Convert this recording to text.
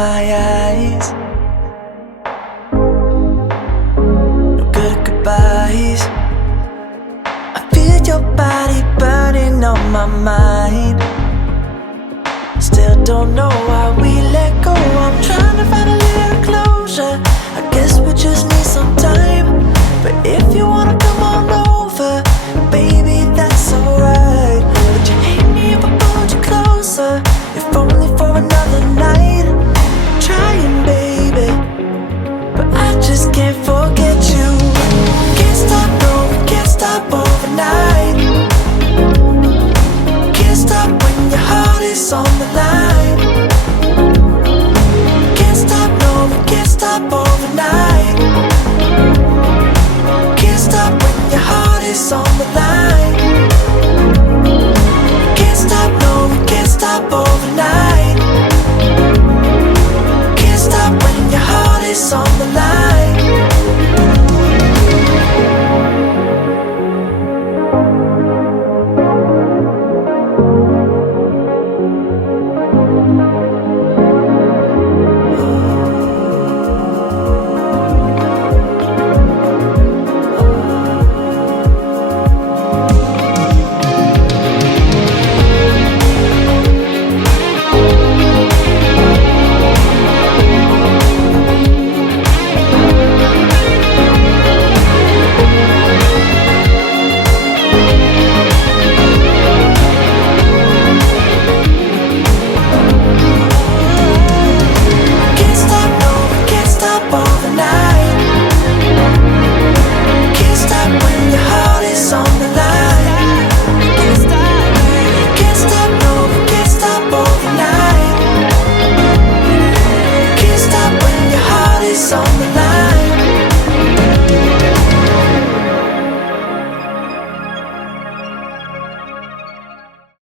my eyes. No good goodbyes. I feel your body burning on my mind. Still don't know why we let go. I'm trying to find a little closure. I guess we just need some